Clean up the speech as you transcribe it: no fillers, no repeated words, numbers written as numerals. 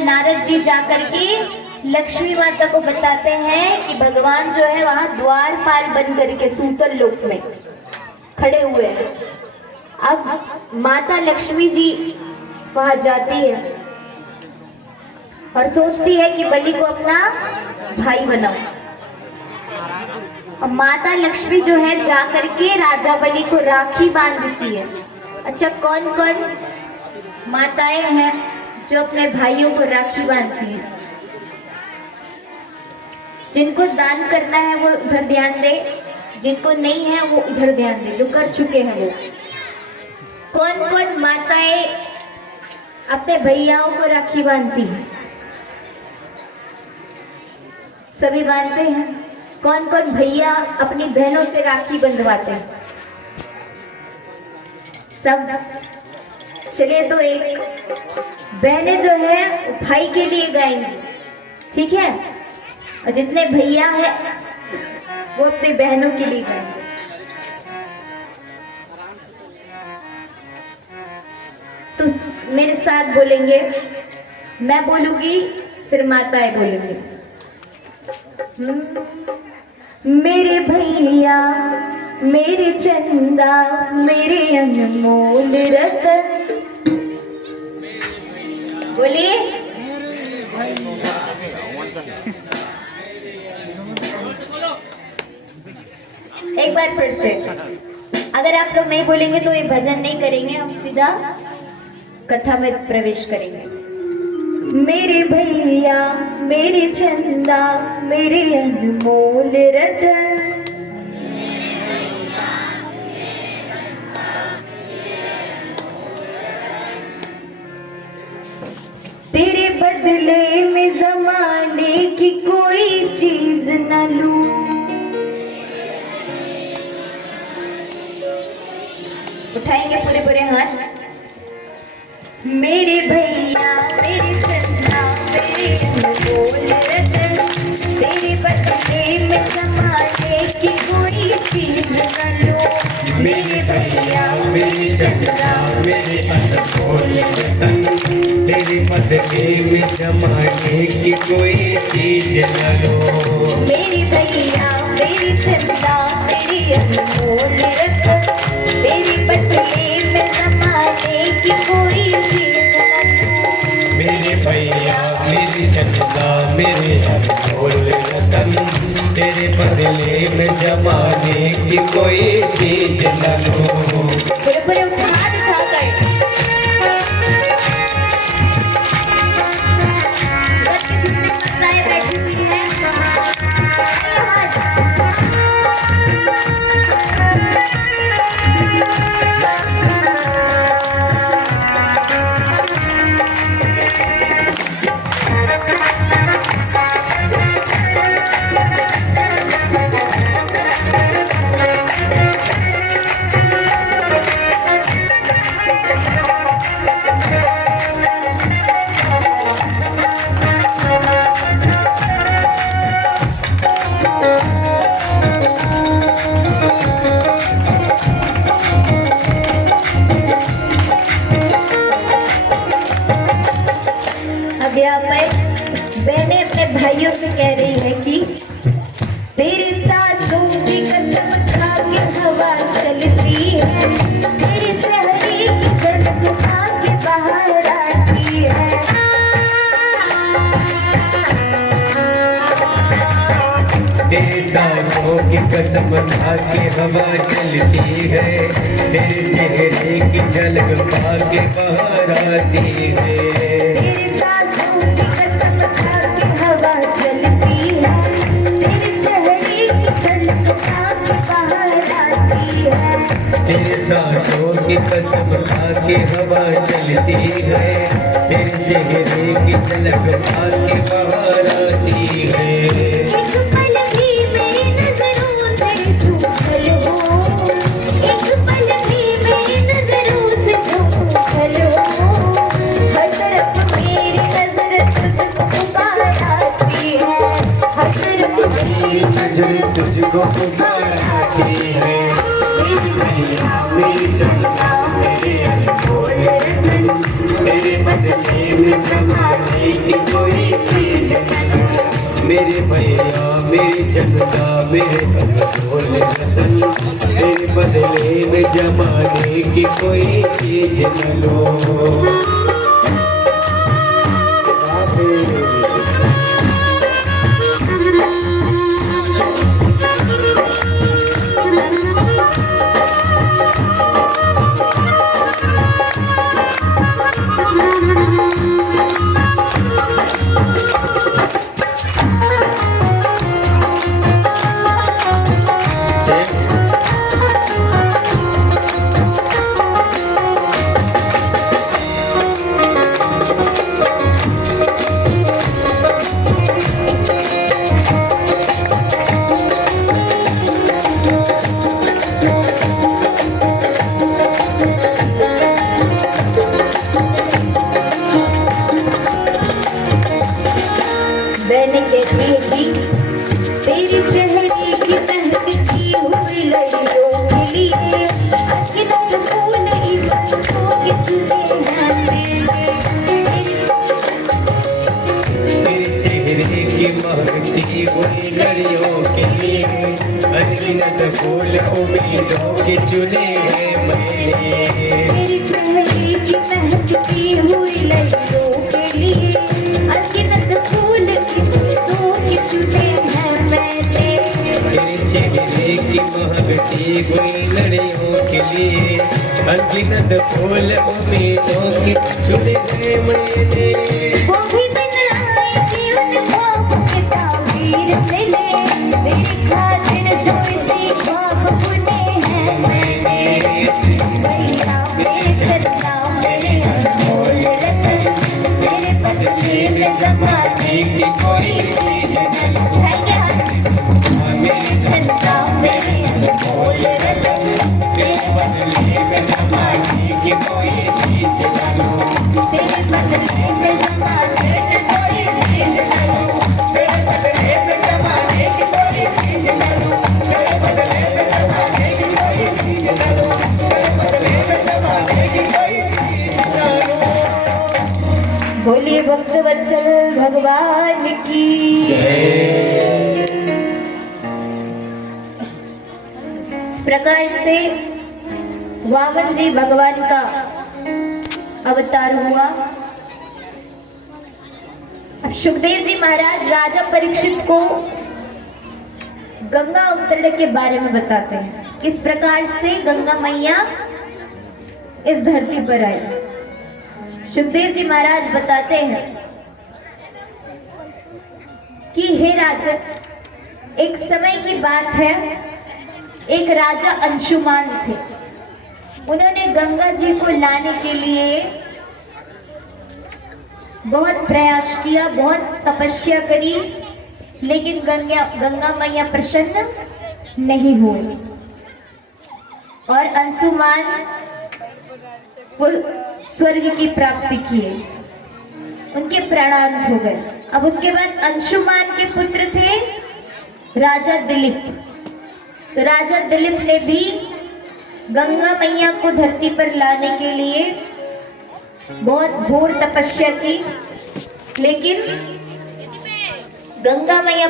नारद जी जाकर के लक्ष्मी माता को बताते हैं कि भगवान जो है वहां द्वारपाल बन करके सूतल लोक में खड़े हुए हैं। अब माता लक्ष्मी जी वहां जाती है और सोचती है कि बलि को अपना भाई बनाओ। और माता लक्ष्मी जो है जा करके राजा बलि को राखी बांध देती है। अच्छा, कौन कौन माताएं हैं जो अपने भाइयों को राखी बांधती हैं? जिनको दान करना है वो उधर ध्यान दे, जिनको नहीं है वो इधर ध्यान दे, जो कर चुके हैं वो। कौन कौन माताएं अपने भैयाओं को राखी बांधती हैं? सभी बांधते हैं। कौन कौन भैया अपनी बहनों से राखी बंधवाते हैं? सब। चलिए, तो एक बहनें जो है भाई के लिए गाएंगी, ठीक है, और जितने भैया हैं वो अपनी बहनों के लिए गाएंगे। तो मेरे साथ बोलेंगे, मैं बोलूंगी फिर माताएं बोलेंगे। मेरे भैया, मेरे चंदा, मेरे अनमोल रतन, बोलिए। एक बार फिर से, अगर आप लोग नहीं बोलेंगे तो ये भजन नहीं करेंगे, हम सीधा कथा में प्रवेश करेंगे। मेरे भैया, मेरे चंदा, मेरे अनमोल रतन, तेरे बदले में जमाने की कोई चीज न लूं। उठाएंगे पूरे पूरे हाथ। मेरे भैया, मेरे चंदा, मेरे अनमोल रतन, तेरे बदले में जमाने की कोई चीज न लूं। मेरे भैया, मेरे चंदा, मेरे अनमोल रतन, तेरे बदले में जमाने की कोई चीज न लो। मेरे भैया, मेरे चंदा, मेरे अनमोल रतन, तेरे बदले में जमाने की कोई चीज न लो। मेरे भैया, मेरे चंदा, मेरे अनमोल रतन, तेरे बदले में जमाने की कोई चीज न लो। बड़े उठा दिखाकर बैठी हुई है। बहने अपने भाइयों से कह रही है कि तेरी सासों की कसम खा के हवा चलती है, तेरी चेहरे की झलक खा के बाहर आती है। तेरी सासों की कसम खा के हवा चलती है, तेरे चेहरे की झलक खा के बाहर आती है। तेरे सांसों की कसम खा के हवा चलती है, तेरे चेहरे की झलक खा के बाहर आती है। एक पल भी मेरी नजरों से तू चलो, एक पल भी मेरी नजरों से तू चलो, हर तरफ मेरी नजर तुझको पुकार आती है, हर तरफ मेरी नजर तुझको पुकार आती है। मेरी चंदा, मेरे अनमोल रतन, तेरे बदले में जमाने की मेरे भैया मेरी चंदा मेरे अनमोल रतन, मेरे बदले में जमाने की कोई चीज न लो। मैंने कहती तेरी चेहरे की महकती हुई लड़ियों के लिए अकिरत फूल इबादतों के चुने मेरे चेहरे की महकती हुई लड़ियों के लिए अनगिनत फूल उम्मीदों के चुने हैं मैंने। तेरी चेहरे की महकती हुई लड़ियों के लिए अनगिनत फूल इबादतों के चुने हैं मैंने। मेरे चेहरे की महकती हुई लड़ियों के लिए अनगिनत फूल उम्मीदों के चुने हैं मैंने। वो भी दिन आएगी उन ख्वाब के ताबीर मिले, तेरी खातिर जो इसी ख्वाब बुने हैं मैंने। भैया मेरे चंदा मेरे अनमोल रतन, तेरे बदले में ज़माने की कोई चीज़ न लो। मेरे चंदा मेरे अनमोल रतन, तेरे बदले में ज़माने की कोई चीज़ न लो। तेरे बदले में ज़माने की कोई चीज़ न लो। तेरे बदले में ज़माने की कोई चीज़ न लो। तेरे बदले में ज़माने की कोई चीज़ न लो। तेरे बदले में ज़माने की कोई चीज़ न लो। बोलिए भक्त वत्सल भगवान की। इस प्रकार से वामन जी भगवान का अवतार हुआ। अब सुखदेव जी महाराज राजा परीक्षित को गंगा अवतरण के बारे में बताते हैं, किस प्रकार से गंगा मैया इस धरती पर आई। सुखदेव जी महाराज बताते हैं कि हे राजन, एक समय की बात है, एक राजा अंशुमान थे। उन्होंने गंगा जी को लाने के लिए बहुत प्रयास किया, बहुत तपस्या करी, लेकिन गंगा मैया प्रसन्न नहीं हुई और अंशुमान को स्वर्ग की प्राप्ति किए, उनके प्राणांत हो गए। अब उसके बाद अंशुमान के पुत्र थे राजा दिलीप। तो राजा दिलीप ने भी गंगा मैया को धरती पर लाने के लिए बहुत घोर तपस्या की, लेकिन गंगा मैया